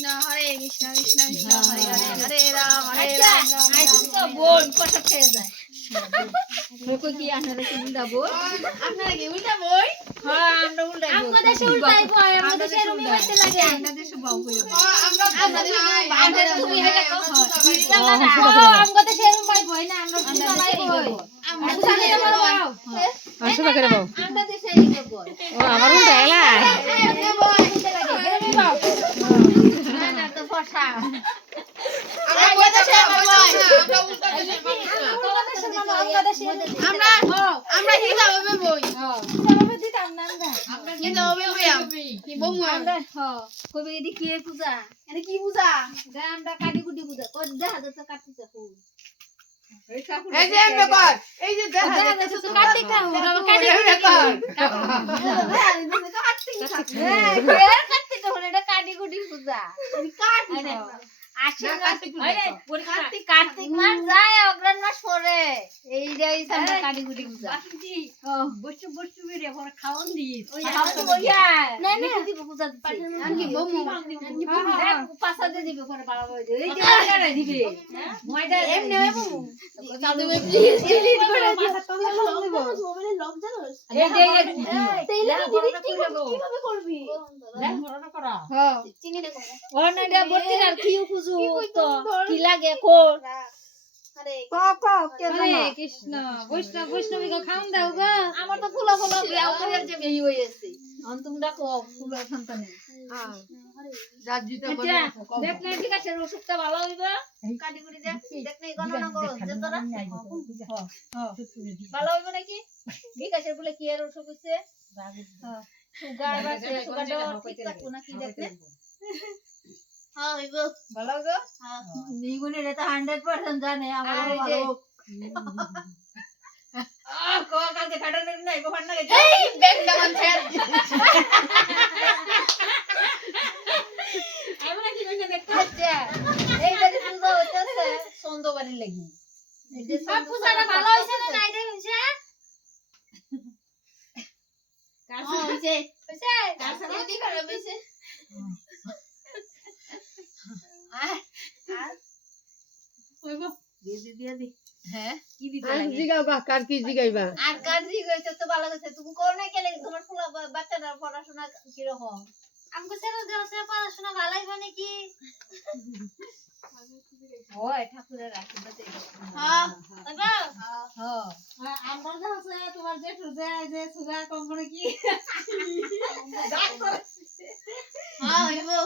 কৃষ্ণ হরে হরে হরে রাম তো বোন কথা খেয়ে যায় লোক কি আপনারা কি উল্টা বই আপনারা কি উল্টা বই হ্যাঁ আমরা উল্টা বই আমরা দেশে উল্টাই বই আমরা দেশে রুমি হইতে লাগে আমরা দেশে বাউ কইলো আমরা তুমি এটা কও আমরা দেশে রুমি বই না আমরা চালাই বই আমরা চালাই বই আসলে করে বাউ আমরা দেশে এই বই ও আমার উল্টা এলা না না তো ফসা আমরা হিসাবে বই হিসাবে দিতাম না আমরা হিসাবে বই কি বমু আমরা কবে এদি কি পূজা এটা কি পূজা আমরা কাটি কুটি পূজা কই দেখা যাচ্ছে কাটতে ফুল এই যে আমরা কর এই যে দেখা যাচ্ছে তো কাটি খাও কাটি কর কাটি তো হলো এটা কাটি কুটি পূজা কাটি কার্তিক মাস যায় অগ্রহণ মাস পরে এইটাই আমরা কাটি কুটি পূজা বস্তু বস্তু বেরে পরে খাওন দিই ওই না না দিব পূজা দিতে আনকি বমু পাঁচা দিয়ে দিবে পরে বাবা বলে এই যে টাকা দিবে ময়দা এমনি হবে বমু চালু প্লিজ ডিলিট করে মাথা তলে দিব মোবাইলে লক জানোস এই যে তেইলা ডিলিট কিভাবে করবি দেখ বড়টা করা হ্যাঁ চিনি দেখো ও না এটা বর্তি আর কিউ খুজু তো কি লাগে কোর আরে হরে কৃষ্ণ বৈষ্ণবী গো খাওন দাও গো আমার তো ফুলা ফুলা বিয়াও করে যে বেই হইছে অন্তমটা কো ফুলা সন্তানে হ্যাঁ জাজিটা বলে দেখ না ঠিক আছে রসুকটা ভালো হইবা কাটি কুটি দেখ নাই গণনা করো যে তোরা ভালো হইবা নাকি ঠিক আছে বলে কি আর রসুক হইছে হ্যাঁ সুগার বা সুগারটা ঠিক থাকো নাকি দেখলে হ্যাঁ হইবো ভালো গো হ্যাঁ নিগুনের এটা 100% জানে আমার ভালো কো কালকে কাটানো নাই গোফান না গেছে এই বেগটা মানছেন আমরা কি কইছে দেখতে আচ্ছা এই যে পূজা হইতাছে সন্ধ্যবাড়ি লাগি এই যে সব পূজাটা ভালো হইছে না নাই দেখুনছে কার হইছে কার সাথে খারাপ হইছে হ্যাঁ কি দিতে লাগে জিগাও কার কি জিগাইবা আর কার জিগাইতে তো ভালো আছে তুমি কোন না কেলে তোমার ফুলা বাচ্চাটার পড়াশোনা কি রকম আমগো ছেলে দেওছে পড়াশোনা ভালোই বনে কি ওই ঠাকুরের আশীর্বাদ হ্যাঁ হ্যাঁ আমরা দেওছে তোমার জেঠু যে সুগার কম করে কি ডাক্তার হ্যাঁ হইবো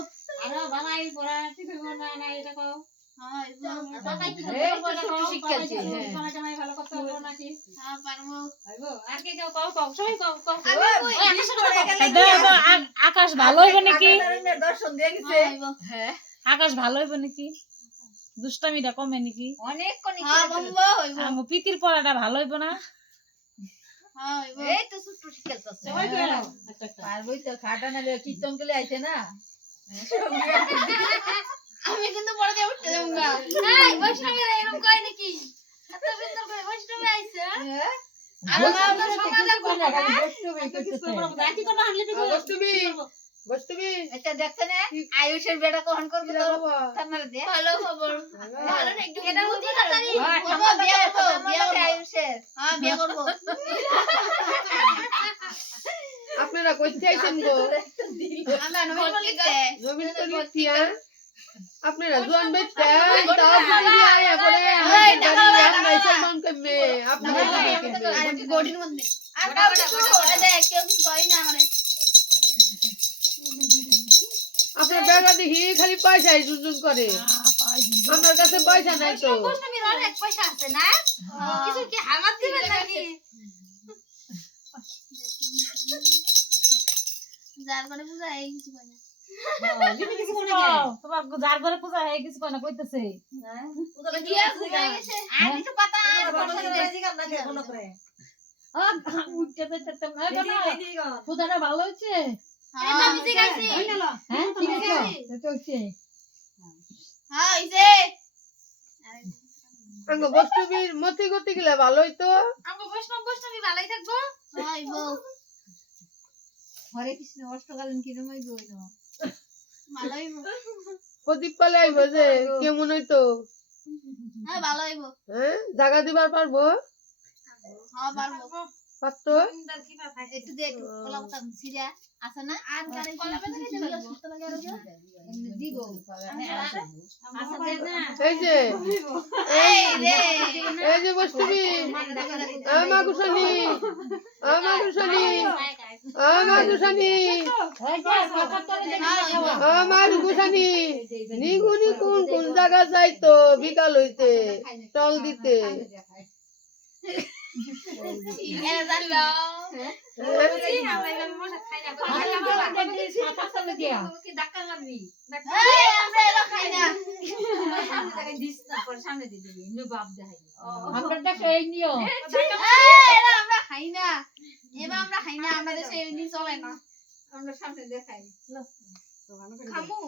আরে বানাই পড়া ঠিক হইবো না না এটা কও হ্যাঁ বাবা কি করে শিক্ষা আছে হ্যাঁ জামাই ভালো কথা বলো নাকি হ্যাঁ পারবো হইবো আর কি কও সবাই কও আকাশ ভালো হইব নাকি দর্শন দিয়ে গেছে হ্যাঁ আকাশ ভালো হইব নাকি দুষ্টামিটা কমে নাকি অনেক কোনি হ্যাঁ বলবো হইবো আম পিতির পড়াটা ভালো হইব না হ্যাঁ হইবো এই তো সুট্টু শিখাইতাছে সবাই কইলো পারবই তো খাটা না কীর্তন করে আইছে না আমি কিন্তু পড়া দিয়ে উঠতে যাব না এই বৈষ্ণবের এরকম কয় নাকি এত সুন্দর করে বৈষ্ণবে আইছে হ্যাঁ আর আমরা সমাজের কোন না বৈষ্ণবে কিছু করব বাকি কোন আনলে তো বৈষ্ণবী এটা দেখতে না আয়ুষের বেটা কখন করবে তো থানারে দে ভালো খবর ভালো না একটু এটা বুঝি তাড়াতাড়ি হ্যাঁ বিয়ে করব আয়ুষের হ্যাঁ বিয়ে করব আপনারা কইতে আইছেন গো আমরা নবীন পলিটিয়া আপনারা জোয়ান বেচতে তাও বলি আয়া করে নাই সম্মান করবে আপনারা গডির মধ্যে আর বড় দেখ কেউ কিছু কই না আমারে আপনার বেড়া দেখি খালি পয়সাই জুজুন করে আমার কাছে পয়সা নাই তো বৈষ্ণবীর অনেক পয়সা আছে না কিছু কি হামাত দিবেন নাকি যার করে পূজা এই কিছু কই না তোমার যার ঘরে পূজা হয় কিছু কয় না কইতেছে পূজা কি আছে গেছে আর কিছু পাতা পূজাটা ভালো হচ্ছে এটা আমি শিখাইছি হ্যাঁ ঠিক আছে এটা হচ্ছে হ্যাঁ হইছে আঙ্গ বৈষ্ণবীর মতি গতি গেলে ভালো হইতো আমগো বৈষ্ণবী ভালোই থাকবো হইবো হরে কৃষ্ণ অষ্টকালীন কিরম হইবো ভালোই প্রদীপ পালে আইব যে কেমন হইতো হ্যাঁ ভালো হইব হ্যাঁ জায়গা দিবার পারবো হ্যাঁ পারবো পারতো একটু দে একটু কলা পাতা সিরা আছে না আর গানে কলা পাতা দিতে ভালো সুস্থ লাগে আর এমনি দিব আচ্ছা দে না এই যে এই যে বসবি আমা গুছানি আমার গুছানি নিগুনি কোন কোন জায়গা যাইতো বিকাল হইতে টল দিতে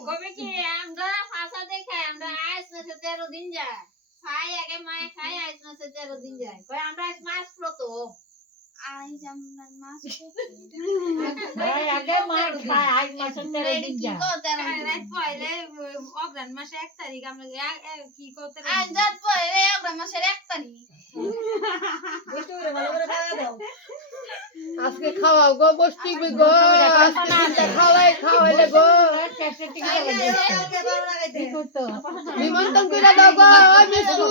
কবে কি আমরা ফাঁসা দেখাই আমরা আইস মাসে 13 দিন যায় খাই আগে মায়ে খাই আইস মাসে 13 দিন যায় কই আমরা আইস মাস প্রথম আইস আমরা মাস আগে মার খায় আজ মাসে 13 দিন যায় রাত পয়লে অগ্রহায়ণ মাসে 1 তারিখ আমরা কি করতে আইস রাত পয়লে অগ্রহায়ণ মাসের 1 তারিখ আজকে খাওয়াও গো বসতি গো আজকে খাওয়াইলে গো নিমন্ত্রণ করে দাও গো ওই মিষ্টু